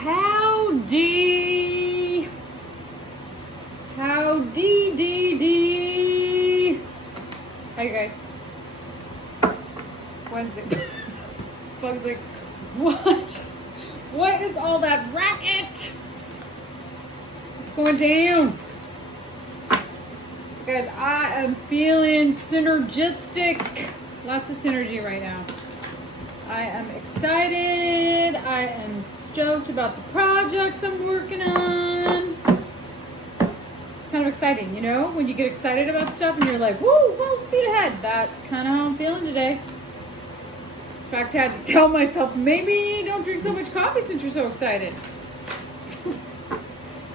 Howdy. Howdy dee dee. Hi guys. Wednesday. Bug's like, what? What is all that racket? It's going down. Guys, I am feeling synergistic. Lots of synergy right now. I am excited. I am stoked about the projects I'm working on. It's kind of exciting, you know? When you get excited about stuff and you're like, woo, full speed ahead. That's kind of how I'm feeling today. In fact, I had to tell myself, maybe don't drink so much coffee since you're so excited.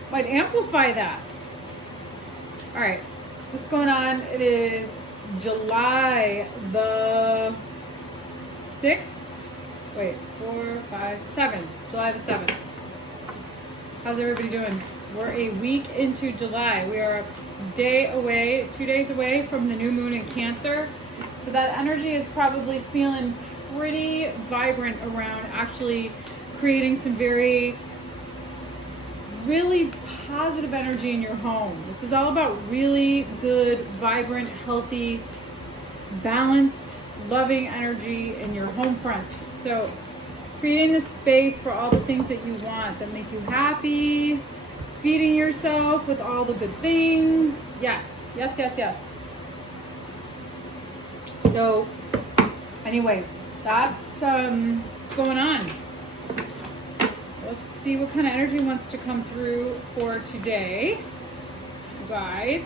Might amplify that. All right, what's going on? It is July the 6th. Wait, 4, 5, 7. July the 7th. How's everybody doing? We're a week into July. We are a day away, 2 days away from the new moon in Cancer. So that energy is probably feeling pretty vibrant around actually creating some really positive energy in your home. This is all about really good, vibrant, healthy, balanced, loving energy in your home front. So creating the space for all the things that you want that make you happy, feeding yourself with all the good things. Yes. So anyways, that's what's going on. Let's see what kind of energy wants to come through for today, you guys.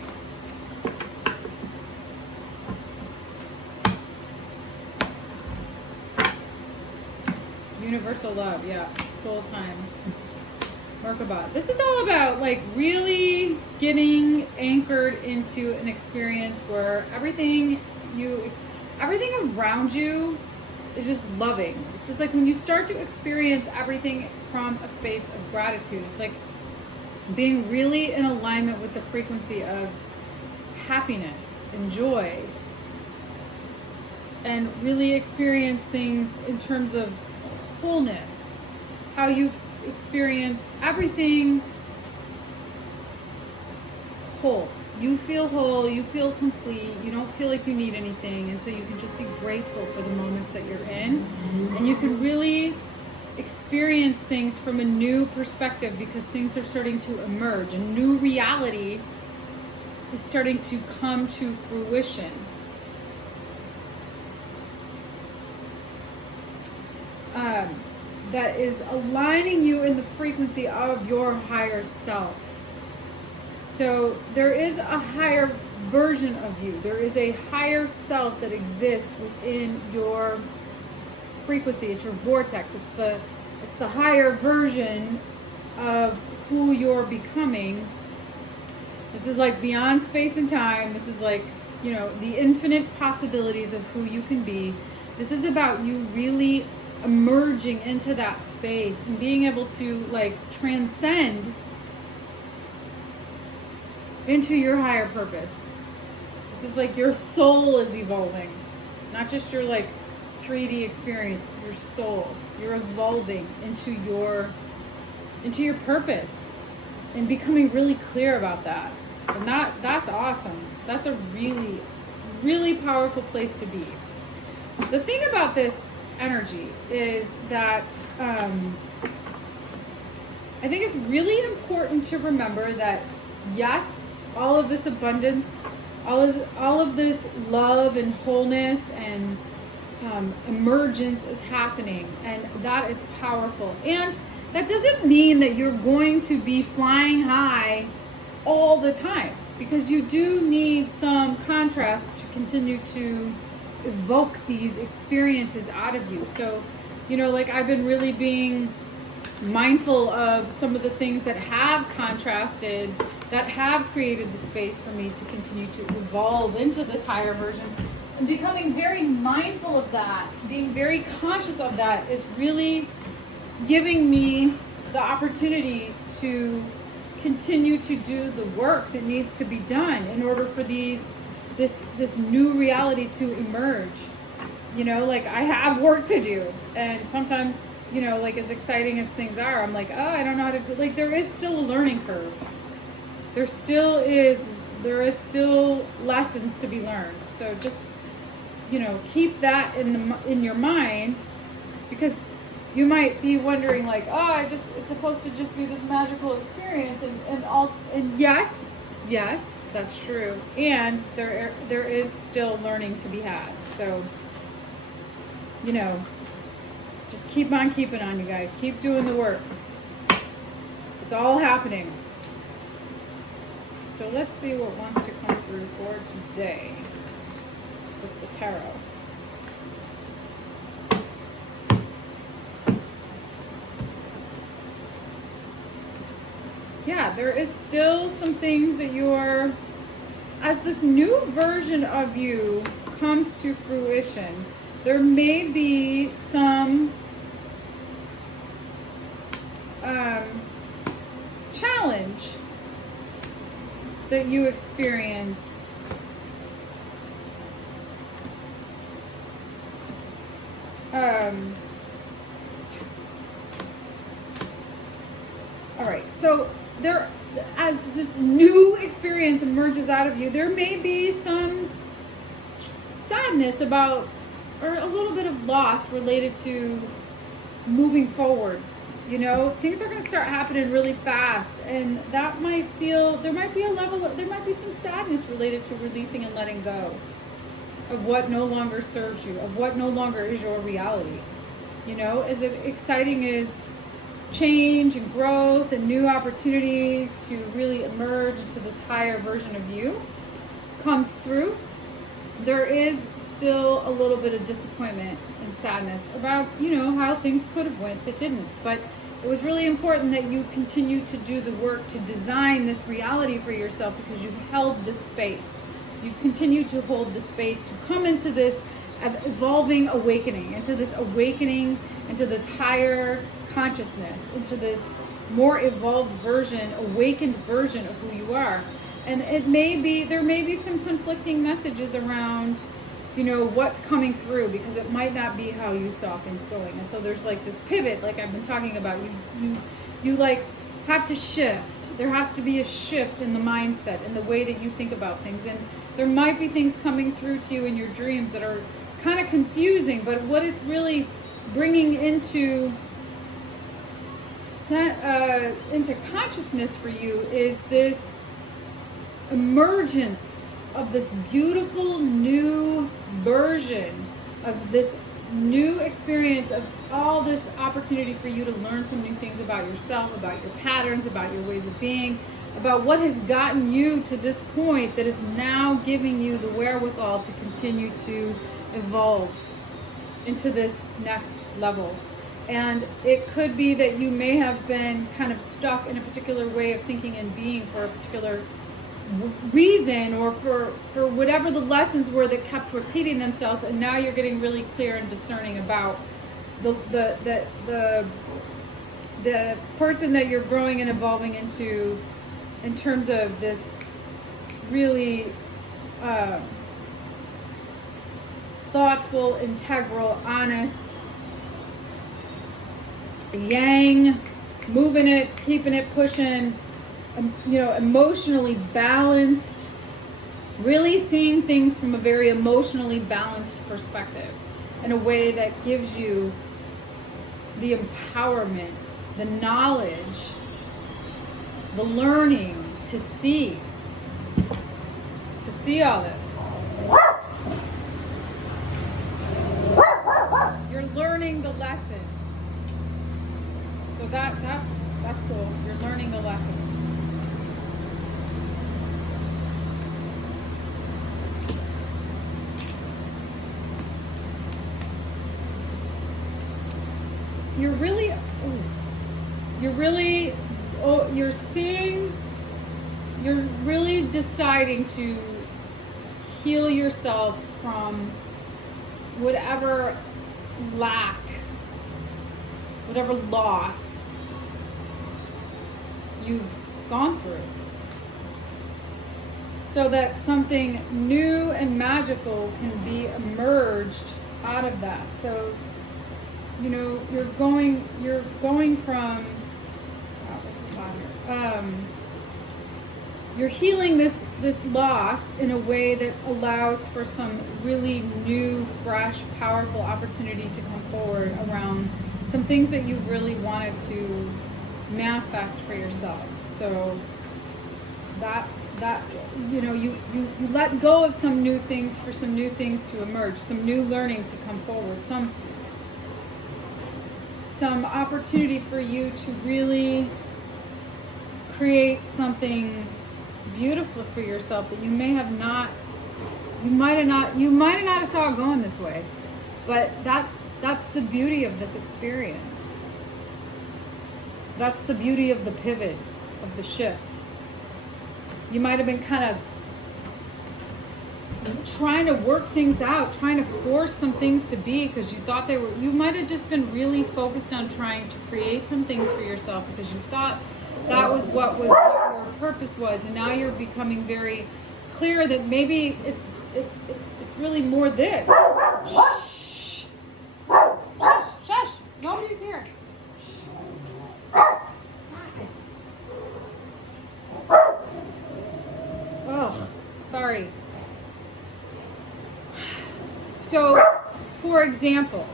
Universal love, yeah. Soul time. Merkaba. This is all about like really getting anchored into an experience where everything around you is just loving. It's just like when you start to experience everything from a space of gratitude, it's like being really in alignment with the frequency of happiness and joy, and really experience things in terms of wholeness, how you experience everything whole. You feel whole, you feel complete, you don't feel like you need anything, and so you can just be grateful for the moments that you're in, and you can really experience things from a new perspective because things are starting to emerge. A new reality is starting to come to fruition. That is aligning you in the frequency of your higher self. So there is a higher version of you. There is a higher self that exists within your frequency. It's your vortex. It's the higher version of who you're becoming. This is like beyond space and time. This is like, you know, the infinite possibilities of who you can be. This is about you really emerging into that space and being able to like transcend into your higher purpose. This is like your soul is evolving, not just your like 3D experience. Your soul, you're evolving into your purpose and becoming really clear about that. And that's awesome. That's a really, really powerful place to be. The thing about this energy is that I think it's really important to remember that yes, all of this abundance, all of this love and wholeness and emergence is happening, and that is powerful. And that doesn't mean that you're going to be flying high all the time, because you do need some contrast to continue to evoke these experiences out of you. So, you know, like I've been really being mindful of some of the things that have contrasted, that have created the space for me to continue to evolve into this higher version. And becoming very mindful of that, being very conscious of that, is really giving me the opportunity to continue to do the work that needs to be done in order for this new reality to emerge. You know, like I have work to do, and sometimes you know, like as exciting as things are, I'm like, oh, I don't know how to do, like there is still a learning curve. There is still lessons to be learned. So just, you know, keep that in your mind, because you might be wondering like, oh, it's supposed to just be this magical experience and yes, that's true. And there is still learning to be had. So, you know, just keep on keeping on, you guys. Keep doing the work. It's all happening. So let's see what wants to come through for today with the tarot. Yeah, there is still some things that you're, as this new version of you comes to fruition, there may be some challenge that you experience all right, so there, as this new experience emerges out of you, there may be some sadness about, or a little bit of loss related to moving forward. You know, things are going to start happening really fast, and that might feel, there might be some sadness related to releasing and letting go of what no longer serves you, of what no longer is your reality. You know, as exciting as change and growth and new opportunities to really emerge into this higher version of you comes through, there is still a little bit of disappointment and sadness about, you know, how things could have went that didn't. But it was really important that you continue to do the work to design this reality for yourself, because you've held this space. You've continued to hold the space to come into this evolving awakening, into this higher consciousness, into this more evolved version, awakened version of who you are. And there may be some conflicting messages around, you know, what's coming through, because it might not be how you saw things going. And so there's like this pivot, like I've been talking about. You like have to shift. There has to be a shift in the mindset and the way that you think about things. And there might be things coming through to you in your dreams that are kind of confusing, but what it's really bringing into consciousness for you is this emergence of this beautiful new version of this new experience, of all this opportunity for you to learn some new things about yourself, about your patterns, about your ways of being, about what has gotten you to this point that is now giving you the wherewithal to continue to evolve into this next level. And it could be that you may have been kind of stuck in a particular way of thinking and being for a particular reason, or for whatever the lessons were that kept repeating themselves, and now you're getting really clear and discerning about the person that you're growing and evolving into, in terms of this really thoughtful, integral, honest, yang, moving it, keeping it pushing, you know, emotionally balanced, really seeing things from a very emotionally balanced perspective, in a way that gives you the empowerment, the knowledge, the learning to see all this. You're learning the lesson. So that's cool. You're learning the lessons. You're really deciding to heal yourself from whatever lack, whatever loss you've gone through, so that something new and magical can be emerged out of that. So you're going from, where's the thought here? You're healing this loss in a way that allows for some really new, fresh, powerful opportunity to come forward around some things that you really wanted to manifest for yourself. So that you let go of some new things for some new things to emerge, some new learning to come forward, some opportunity for you to really create something beautiful for yourself that you might have not have saw it going this way. But that's the beauty of this experience. That's the beauty of the pivot, of the shift. You might have been kind of trying to work things out, trying to force some things to be because you thought you might have just been really focused on trying to create some things for yourself because you thought that was what your purpose was, and now you're becoming very clear that maybe it's really more this. Shh. Shush. Nobody's here. Stop it. Oh, sorry. So, for example,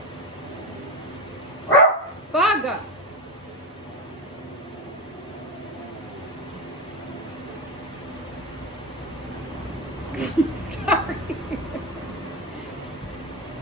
Baga. Sorry.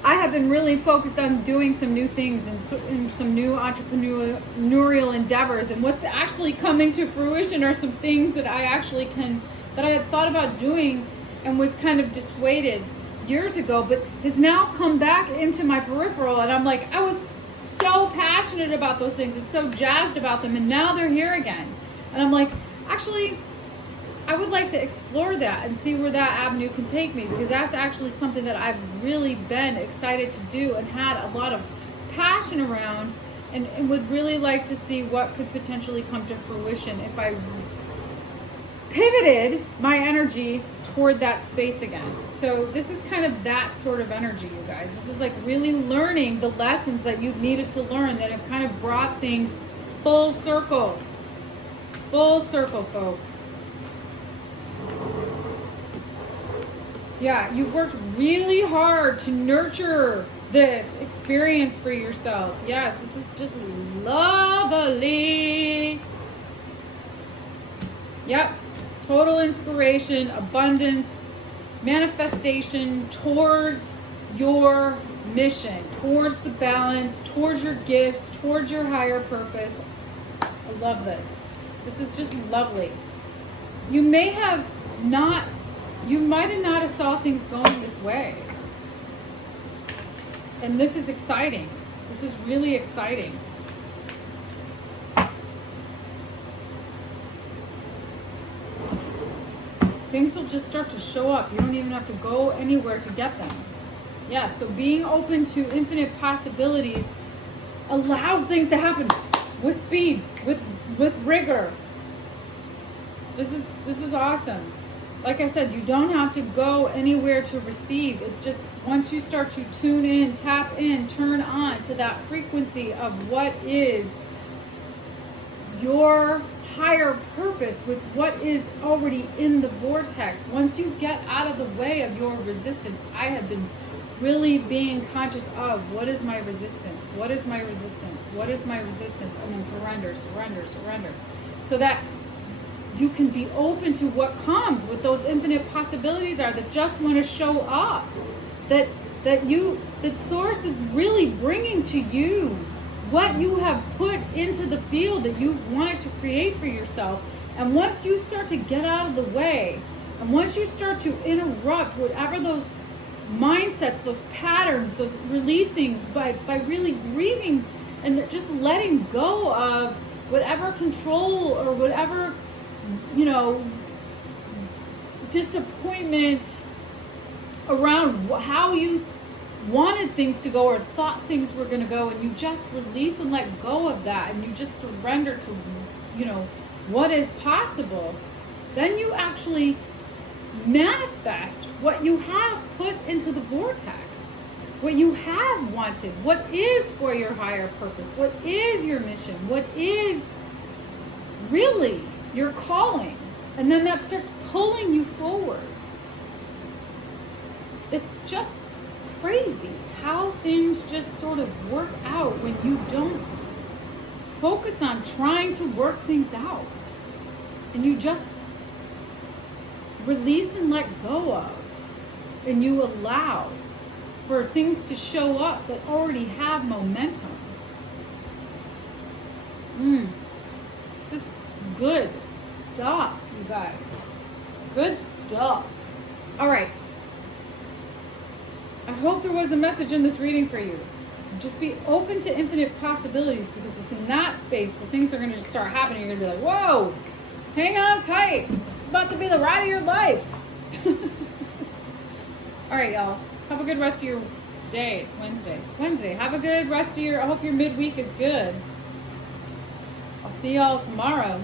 I have been really focused on doing some new things and some new entrepreneurial endeavors, and what's actually coming to fruition are some things that I had thought about doing and was kind of dissuaded years ago, but has now come back into my peripheral, and I'm like, I was so passionate about those things and so jazzed about them, and now they're here again. And I'm like, actually, I would like to explore that and see where that avenue can take me, because that's actually something that I've really been excited to do and had a lot of passion around, and would really like to see what could potentially come to fruition if I pivoted my energy toward that space again. So this is kind of that sort of energy, you guys. This is like really learning the lessons that you've needed to learn that have kind of brought things full circle. Full circle, folks. Yeah, you've worked really hard to nurture this experience for yourself. Yes, this is just lovely. Yep. Total inspiration, abundance, manifestation towards your mission, towards the balance, towards your gifts, towards your higher purpose. I love this. This is just lovely. You might have not have saw things going this way. And this is exciting. This is really exciting. Things will just start to show up. You don't even have to go anywhere to get them. Yeah, so being open to infinite possibilities allows things to happen with speed, with rigor. This is awesome. Like I said, you don't have to go anywhere to receive. It just, once you start to tune in, tap in, turn on to that frequency of what is your higher purpose with what is already in the vortex. Once you get out of the way of your resistance, I have been really being conscious of what is my resistance? What is my resistance? What is my resistance? And then surrender. So that you can be open to what comes, what those infinite possibilities are that just want to show up. That Source is really bringing to you what you have put into the field that you've wanted to create for yourself. And once you start to get out of the way, and once you start to interrupt whatever those mindsets, those patterns, those releasing by really grieving and just letting go of whatever control or whatever, disappointment around how you wanted things to go or thought things were going to go, and you just release and let go of that, and you just surrender to what is possible, then you actually manifest what you have put into the vortex. what you have wanted, what is for your higher purpose, what is your mission, what is really your calling. And then that starts pulling you forward. It's just crazy how things just sort of work out when you don't focus on trying to work things out. And you just release and let go of. And you allow for things to show up that already have momentum. This is good stuff, you guys. Good stuff. All right. I hope there was a message in this reading for you. Just be open to infinite possibilities, because it's in that space where things are going to just start happening. You're going to be like, whoa, hang on tight. It's about to be the ride of your life. All right, y'all. Have a good rest of your day. It's Wednesday. It's Wednesday. Have a good rest of I hope your midweek is good. I'll see y'all tomorrow.